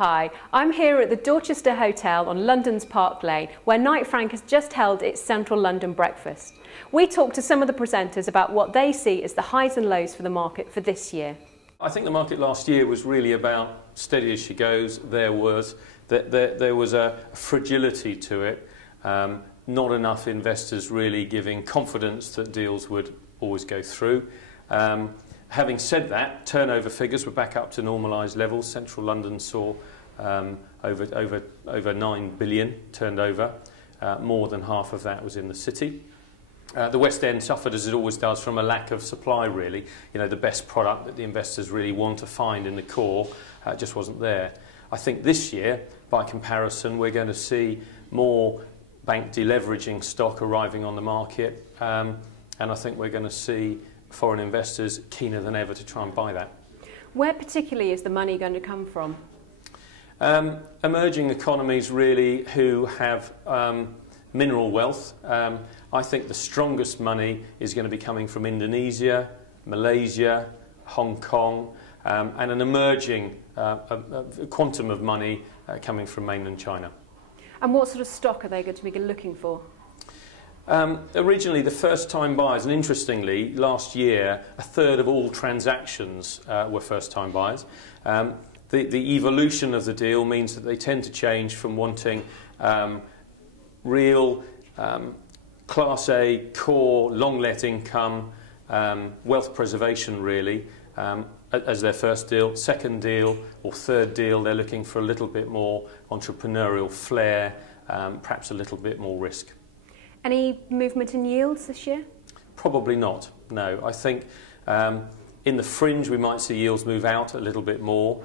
Hi, I'm here at the Dorchester Hotel on London's Park Lane, where Knight Frank has just held its Central London breakfast. We talked to some of the presenters about what they see as the highs and lows for the market for this year. I think the market last year was really about steady as she goes. There was a fragility to it, not enough investors really giving confidence that deals would always go through. Having said that, turnover figures were back up to normalised levels. Central London saw over 9 billion turned over. More than half of that was in the city. The West End suffered, as it always does, from a lack of supply, really. You know, the best product that the investors really want to find in the core just wasn't there. I think this year, by comparison, we're going to see more bank deleveraging stock arriving on the market, and I think we're going to see foreign investors keener than ever to try and buy that. Where particularly is the money going to come from? Emerging economies, really, who have mineral wealth. I think the strongest money is going to be coming from Indonesia, Malaysia, Hong Kong, and an emerging quantum of money coming from mainland China. And what sort of stock are they going to be looking for? Originally, the first-time buyers, and interestingly, last year, a third of all transactions were first-time buyers. The evolution of the deal means that they tend to change from wanting real Class A, core, long-let income, wealth preservation, really, as their first deal. Second deal or third deal, they're looking for a little bit more entrepreneurial flair, perhaps a little bit more risk. Any movement in yields this year? Probably not, no. I think in the fringe we might see yields move out a little bit more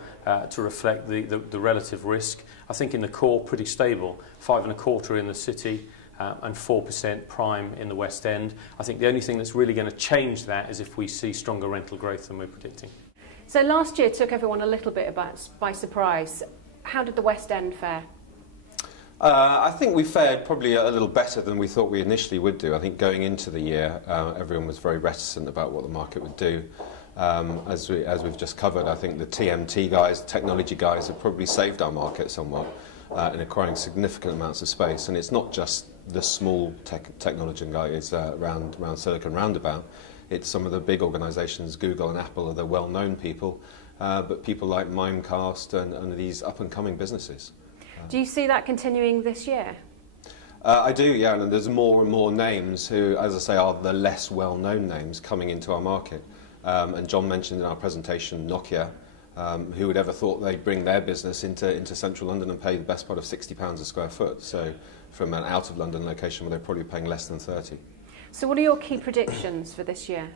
to reflect the relative risk. I think in the core, pretty stable, 5.25% in the city and 4% prime in the West End. I think the only thing that's really going to change that is if we see stronger rental growth than we're predicting. So last year took everyone a little bit by surprise. How did the West End fare? I think we fared probably a little better than we thought we initially would do. I think going into the year, everyone was very reticent about what the market would do. As we've just covered, I think the TMT guys, technology guys, have probably saved our market somewhat in acquiring significant amounts of space. And it's not just the small technology guys around Silicon Roundabout. It's some of the big organisations, Google and Apple, are the well-known people, but people like Mimecast and these up-and-coming businesses. Do you see that continuing this year? I do, yeah, and there's more and more names who, as I say, are the less well-known names coming into our market. And John mentioned in our presentation Nokia. Who would ever thought they'd bring their business into central London and pay the best part of £60 a square foot? So from an out-of-London location where they're probably paying less than 30. So what are your key predictions for this year?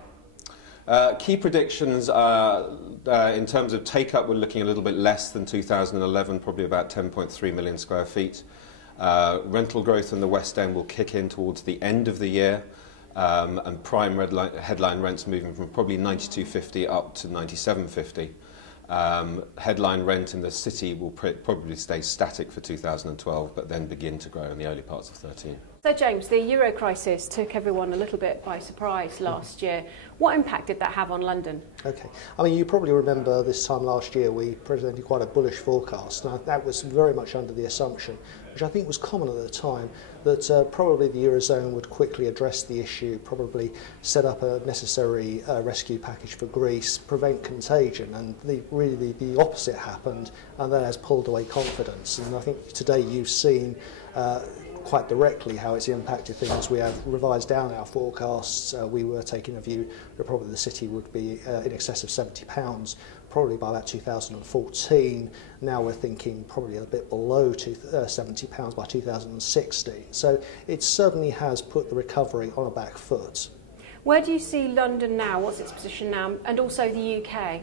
Key predictions in terms of take-up, we're looking a little bit less than 2011, probably about 10.3 million square feet. Rental growth in the West End will kick in towards the end of the year, and prime headline rents moving from probably 92.50 up to 97.50. Headline rent in the city will probably stay static for 2012, but then begin to grow in the early parts of 2013. So James, the Euro crisis took everyone a little bit by surprise last year. What impact did that have on London? Okay, I mean, you probably remember this time last year we presented quite a bullish forecast. Now, that was very much under the assumption, which I think was common at the time, that probably the Eurozone would quickly address the issue, probably set up a necessary rescue package for Greece, prevent contagion, and really the opposite happened, and that has pulled away confidence. And I think today you've seen quite directly how it's impacted things. We have revised down our forecasts. We were taking a view that probably the city would be in excess of £70, probably by about 2014. Now we're thinking probably a bit below £70 by 2016. So it certainly has put the recovery on a back foot. Where do you see London now? What's its position now? And also the UK?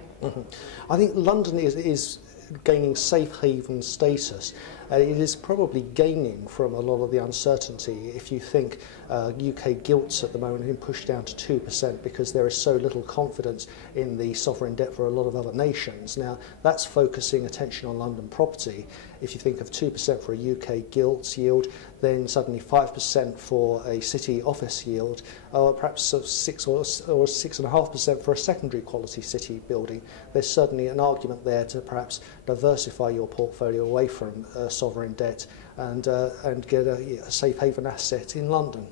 I think London is gaining safe haven status. it is probably gaining from a lot of the uncertainty. If you think UK gilts at the moment have been pushed down to 2% because there is so little confidence in the sovereign debt for a lot of other nations. Now, that's focusing attention on London property. If you think of 2% for a UK gilts yield, then suddenly 5% for a city office yield, or perhaps 6 or 6.5% for a secondary quality city building. There's certainly an argument there to perhaps diversify your portfolio away from sovereign debt and get a safe haven asset in London.